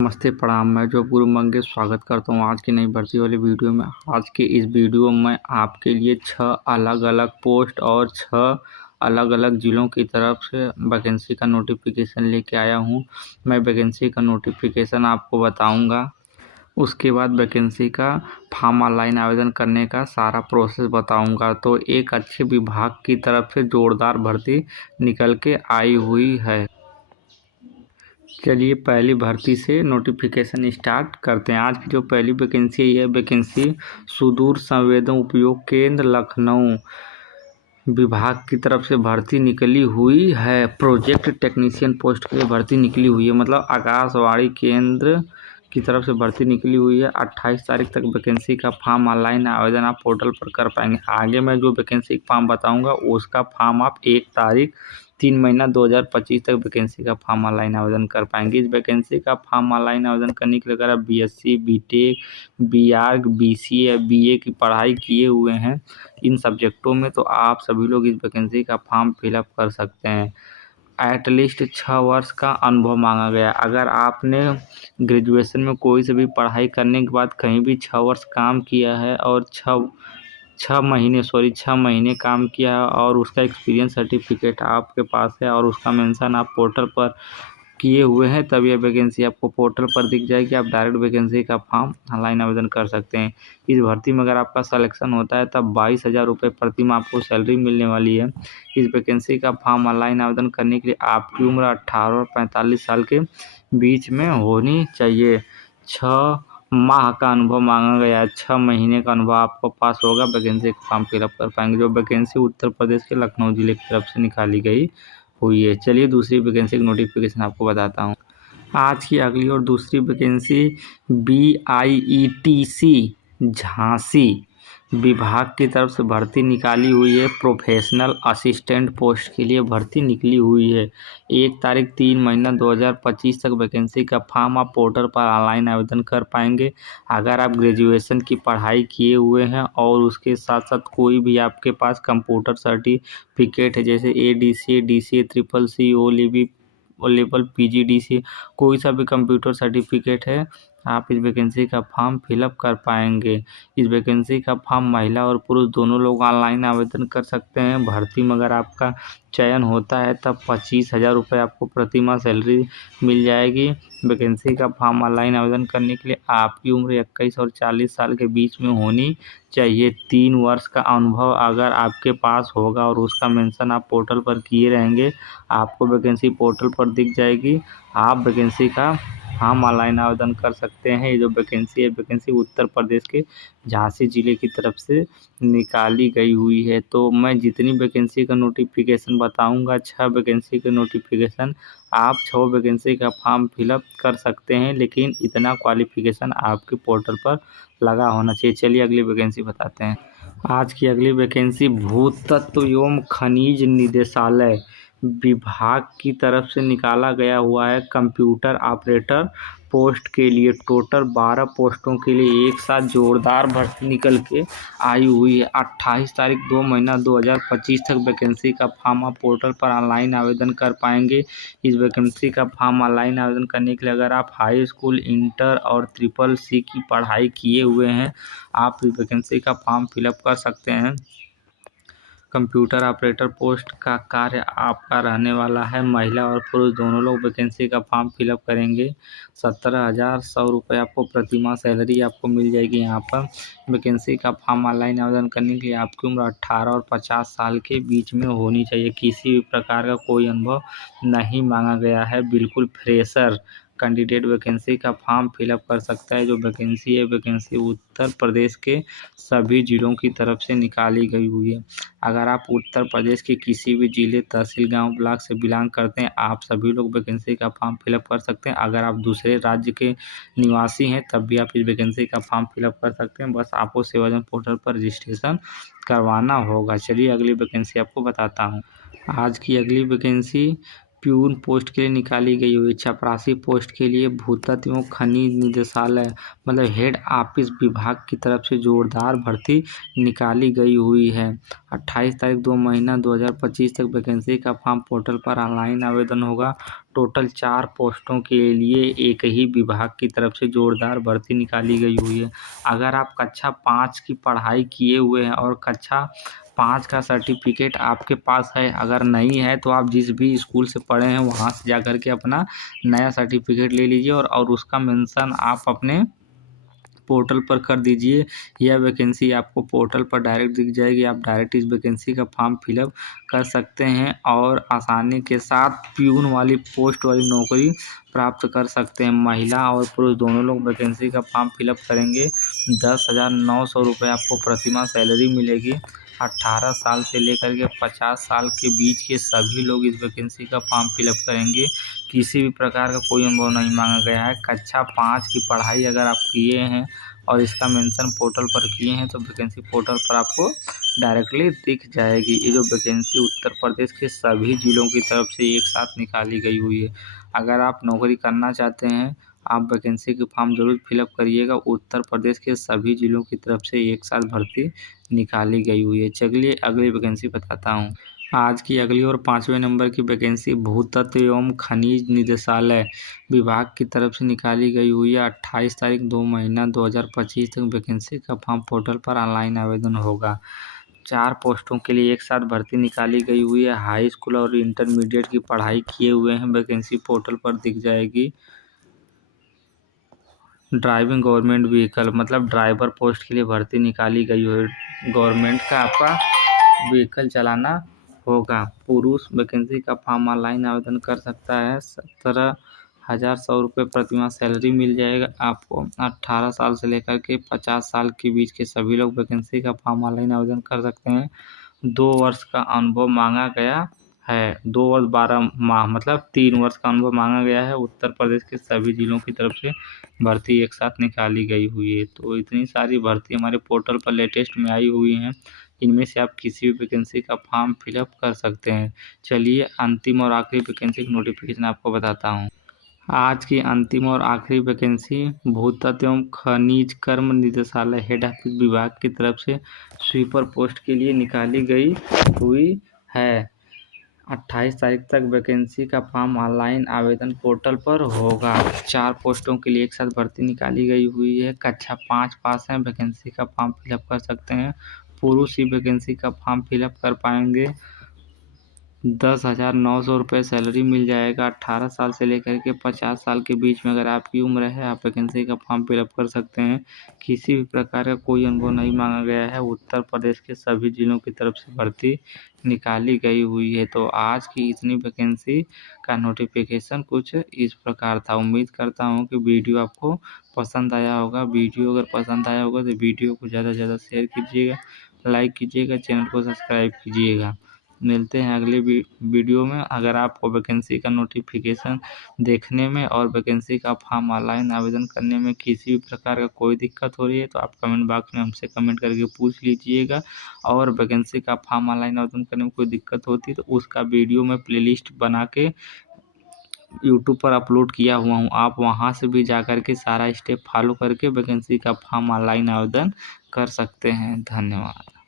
नमस्ते प्रणाम। मैं जो गुरु मंगे स्वागत करता हूँ आज की नई भर्ती वाली वीडियो में। आज के इस वीडियो में आपके लिए 6 अलग अलग पोस्ट और 6 अलग अलग ज़िलों की तरफ से वैकेंसी का नोटिफिकेशन लेके आया हूँ। मैं वैकेंसी का नोटिफिकेशन आपको बताऊँगा, उसके बाद वैकेंसी का फॉर्म ऑनलाइन आवेदन करने का सारा प्रोसेस बताऊँगा। तो एक अच्छे विभाग की तरफ से जोरदार भर्ती निकल के आई हुई है। चलिए पहली भर्ती से नोटिफिकेशन स्टार्ट करते हैं। आज की जो पहली वैकेंसी है, यह वैकेंसी सुदूर संवेदन उपयोग केंद्र लखनऊ विभाग की तरफ से भर्ती निकली हुई है। प्रोजेक्ट टेक्नीशियन पोस्ट के लिए भर्ती निकली हुई है, मतलब आकाशवाणी केंद्र की तरफ से भर्ती निकली हुई है। 28 तारीख तक वैकेंसी का फॉर्म ऑनलाइन आवेदन आप पोर्टल पर कर पाएंगे। आगे मैं जो वैकेंसी का फॉर्म बताऊंगा उसका फॉर्म आप 1 तारीख 3 महीना 2025 तक वैकेंसी का फॉर्म ऑनलाइन आवेदन कर पाएंगे। इस वैकेंसी का फॉर्म ऑनलाइन आवेदन करने के लिए अगर आप BSc, BTech, BArch, BCA, BA की पढ़ाई किए हुए हैं इन सब्जेक्टों में, तो आप सभी लोग इस वैकेंसी का फॉर्म फिलअप कर सकते हैं। एटलीस्ट 6 वर्ष का अनुभव मांगा गया। अगर आपने ग्रेजुएशन में कोई से भी पढ़ाई करने के बाद कहीं भी 6 वर्ष काम किया है और 6 महीने काम किया है और उसका एक्सपीरियंस सर्टिफिकेट आपके पास है और उसका मेंशन आप पोर्टल पर किए हुए हैं, तब यह वैकेंसी आपको पोर्टल पर दिख जाएगी। आप डायरेक्ट वैकेंसी का फॉर्म ऑनलाइन आवेदन कर सकते हैं। इस भर्ती में अगर आपका सिलेक्शन होता है तब 22,000 रुपये प्रति माह आपको सैलरी मिलने वाली है। इस वैकेंसी का फॉर्म ऑनलाइन आवेदन करने के लिए आपकी उम्र 18 और 45 साल के बीच में होनी चाहिए। 6 माह का अनुभव मांगा गया है। 6 महीने का अनुभव आपको पास होगा, वैकेंसी का फॉर्म फिलअप कर पाएंगे। जो वैकेंसी उत्तर प्रदेश के लखनऊ जिले की तरफ से निकाली गई हुई है। चलिए दूसरी वैकेंसी की नोटिफिकेशन आपको बताता हूँ। आज की अगली और दूसरी वैकेंसी BIETC झांसी विभाग की तरफ से भर्ती निकाली हुई है। प्रोफेशनल असिस्टेंट पोस्ट के लिए भर्ती निकली हुई है। 1 तारीख 3 महीना 2025 तक वैकेंसी का फॉर्म आप पोर्टल पर ऑनलाइन आवेदन कर पाएंगे। अगर आप ग्रेजुएशन की पढ़ाई किए हुए हैं और उसके साथ साथ कोई भी आपके पास कंप्यूटर सर्टिफिकेट है, जैसे ADCA, DCA, CCC, O level, PGDCA, कोई सा भी कंप्यूटर सर्टिफिकेट है, आप इस वैकेंसी का फॉर्म फिलअप कर पाएंगे। इस वैकेंसी का फॉर्म महिला और पुरुष दोनों लोग ऑनलाइन आवेदन कर सकते हैं। भर्ती में अगर आपका चयन होता है तब 25,000 रुपये आपको प्रति माह सैलरी मिल जाएगी। वैकेंसी का फॉर्म ऑनलाइन आवेदन करने के लिए आपकी उम्र 21 और 40 साल के बीच में होनी चाहिए। 3 वर्ष का अनुभव अगर आपके पास होगा और उसका मेंशन आप पोर्टल पर किए रहेंगे, आपको वैकेंसी पोर्टल पर दिख जाएगी। आप वैकेंसी का फॉर्म ऑनलाइन आवेदन कर सकते हैं। ये जो वैकेंसी है, वैकेंसी उत्तर प्रदेश के झांसी जिले की तरफ से निकाली गई हुई है। तो मैं जितनी वैकेंसी का नोटिफिकेशन बताऊंगा, 6 वैकेंसी के नोटिफिकेशन, आप 6 वैकेंसी का फॉर्म फिलअप कर सकते हैं, लेकिन इतना क्वालिफिकेशन आपके पोर्टल पर लगा होना चाहिए। चलिए अगली वैकेंसी बताते हैं। आज की अगली वैकेंसी भूतत्व एवं खनिज निदेशालय विभाग की तरफ से निकाला गया हुआ है। कंप्यूटर ऑपरेटर पोस्ट के लिए टोटल 12 पोस्टों के लिए एक साथ जोरदार भर्ती निकल के आई हुई है। 28 तारीख 2 महीना 2025 तक वैकेंसी का फॉर्म आप पोर्टल पर ऑनलाइन आवेदन कर पाएंगे। इस वैकेंसी का फॉर्म ऑनलाइन आवेदन करने के लिए अगर आप हाई स्कूल, इंटर और CCC की पढ़ाई किए हुए हैं, आप इस वैकेंसी का फॉर्म फिलअप कर सकते हैं। कंप्यूटर ऑपरेटर पोस्ट का कार्य आपका रहने वाला है। महिला और पुरुष दोनों लोग वैकेंसी का फॉर्म फिलअप करेंगे। 17,100 रुपये आपको प्रति माह सैलरी आपको मिल जाएगी। यहाँ पर वैकेंसी का फॉर्म ऑनलाइन आवेदन करने के लिए आपकी उम्र 18 और 50 साल के बीच में होनी चाहिए। किसी भी प्रकार का कोई अनुभव नहीं मांगा गया है। बिल्कुल फ्रेशर कैंडिडेट वैकेंसी का फॉर्म फिलअप कर सकता है। जो वैकेंसी है, वैकेंसी उत्तर प्रदेश के सभी जिलों की तरफ से निकाली गई हुई है। अगर आप उत्तर प्रदेश के किसी भी जिले, तहसील, गांव, ब्लॉक से बिलोंग करते हैं, आप सभी लोग वैकेंसी का फॉर्म फिलअप कर सकते हैं। अगर आप दूसरे राज्य के निवासी हैं तब भी आप इस वैकेंसी का फॉर्म फिलअप कर सकते हैं। बस आपको सेवाजन पोर्टल पर रजिस्ट्रेशन करवाना होगा। चलिए अगली वैकेंसी आपको बताता हूँ। आज की अगली वैकेंसी प्यून पोस्ट के लिए निकाली गई हुई है। चपरासी पोस्ट के लिए भूतत्व एवं खनिज निदेशालय मतलब हेड ऑफिस विभाग की तरफ से जोरदार भर्ती निकाली गई हुई है। 28 तारीख 2 महीना 2025 तक वैकेंसी का फॉर्म पोर्टल पर ऑनलाइन आवेदन होगा। टोटल 4 पोस्टों के लिए एक ही विभाग की तरफ से जोरदार भर्ती निकाली गई हुई है। अगर आप कक्षा 5 की पढ़ाई किए हुए हैं और कक्षा 5 का सर्टिफिकेट आपके पास है, अगर नहीं है तो आप जिस भी स्कूल से पढ़े हैं वहाँ से जा कर के अपना नया सर्टिफिकेट ले लीजिए और उसका मेंशन आप अपने पोर्टल पर कर दीजिए। यह वैकेंसी आपको पोर्टल पर डायरेक्ट दिख जाएगी। आप डायरेक्ट इस वैकेंसी का फॉर्म फिलअप कर सकते हैं और आसानी के साथ प्यून वाली पोस्ट वाली नौकरी प्राप्त कर सकते हैं। महिला और पुरुष दोनों लोग वैकेंसी का फॉर्म फिलअप करेंगे। 10,900 रुपये आपको प्रतिमाह सैलरी मिलेगी। 18 साल से लेकर के 50 साल के बीच के सभी लोग इस वैकेंसी का फॉर्म फिलअप करेंगे। किसी भी प्रकार का कोई अनुभव नहीं मांगा गया है। कक्षा 5 की पढ़ाई अगर आप किए हैं और इसका मेंशन पोर्टल पर किए हैं तो वैकेंसी पोर्टल पर आपको डायरेक्टली दिख जाएगी। ये जो वैकेंसी उत्तर प्रदेश के सभी जिलों की तरफ से एक साथ निकाली गई हुई है। अगर आप नौकरी करना चाहते हैं, आप वैकेंसी के फॉर्म ज़रूर फिलअप करिएगा। उत्तर प्रदेश के सभी जिलों की तरफ से एक साथ भर्ती निकाली गई हुई है। चलिए अगली वैकेंसी बताता हूँ। आज की अगली और 5वें नंबर की वैकेंसी भूतत्व एवं खनिज निदेशालय विभाग की तरफ से निकाली गई हुई है। 28 तारीख 2 महीना 2025 तक वैकेंसी का फॉर्म पोर्टल पर ऑनलाइन आवेदन होगा। 4 पोस्टों के लिए एक साथ भर्ती निकाली गई हुई है। हाई स्कूल और इंटरमीडिएट की पढ़ाई किए हुए हैं, वैकेंसी पोर्टल पर दिख जाएगी। ड्राइविंग गवर्नमेंट व्हीकल मतलब ड्राइवर पोस्ट के लिए भर्ती निकाली गई है। गवर्नमेंट का आपका व्हीकल चलाना होगा। पुरुष वैकेंसी का फॉर्म ऑनलाइन आवेदन कर सकता है। 17,100 रुपये प्रतिमाह सैलरी मिल जाएगा आपको। 18 साल से लेकर के 50 साल के बीच के सभी लोग वैकेंसी का फॉर्म ऑनलाइन आवेदन कर सकते हैं। 2 वर्ष का अनुभव मांगा गया है। 2 वर्ष 12 माह मतलब 3 वर्ष का अनुभव मांगा गया है। उत्तर प्रदेश के सभी जिलों की तरफ से भर्ती एक साथ निकाली गई हुई है। तो इतनी सारी भर्ती हमारे पोर्टल पर लेटेस्ट में आई हुई हैं। इनमें से आप किसी भी वैकेंसी का फॉर्म फिलअप कर सकते हैं। चलिए अंतिम और आखिरी वैकेंसी की नोटिफिकेशन आपको बताता हूँ। आज की अंतिम और आखिरी वैकेंसी भूतत्व एवं खनिज कर्म निदेशालय हेड ऑफिस विभाग की तरफ से स्वीपर पोस्ट के लिए निकाली गई हुई है। 28 तारीख तक वैकेंसी का फॉर्म ऑनलाइन आवेदन पोर्टल पर होगा। 4 पोस्टों के लिए एक साथ भर्ती निकाली गई हुई है। कक्षा 5 पास हैं, वैकेंसी का फॉर्म फिलअप कर सकते हैं। पुरुष ही वैकेंसी का फॉर्म फिलअप कर पाएंगे। 10,900 रुपये सैलरी मिल जाएगा। 18 साल से लेकर के 50 साल के बीच में अगर आपकी उम्र है, आप वैकेंसी का फॉर्म फिलअप कर सकते हैं। किसी भी प्रकार का कोई अनुभव नहीं मांगा गया है। उत्तर प्रदेश के सभी जिलों की तरफ से भर्ती निकाली गई हुई है। तो आज की इतनी वैकेंसी का नोटिफिकेशन कुछ इस प्रकार था। उम्मीद करता हूँ कि वीडियो आपको पसंद आया होगा। वीडियो अगर पसंद आया होगा तो वीडियो को ज़्यादा से ज़्यादा शेयर कीजिएगा, लाइक कीजिएगा, चैनल को सब्सक्राइब कीजिएगा। मिलते हैं अगले वीडियो में। अगर आपको वैकेंसी का नोटिफिकेशन देखने में और वैकेंसी का फॉर्म ऑनलाइन आवेदन करने में किसी भी प्रकार का कोई दिक्कत हो रही है तो आप कमेंट बॉक्स में हमसे कमेंट करके पूछ लीजिएगा। और वैकेंसी का फॉर्म ऑनलाइन आवेदन करने में कोई दिक्कत होती है तो उसका वीडियो मैं प्लेलिस्ट बना के यूट्यूब पर अपलोड किया हुआ हूँ। आप वहाँ से भी जा कर के सारा स्टेप फॉलो करके वैकेंसी का फॉर्म ऑनलाइन आवेदन कर सकते हैं। धन्यवाद।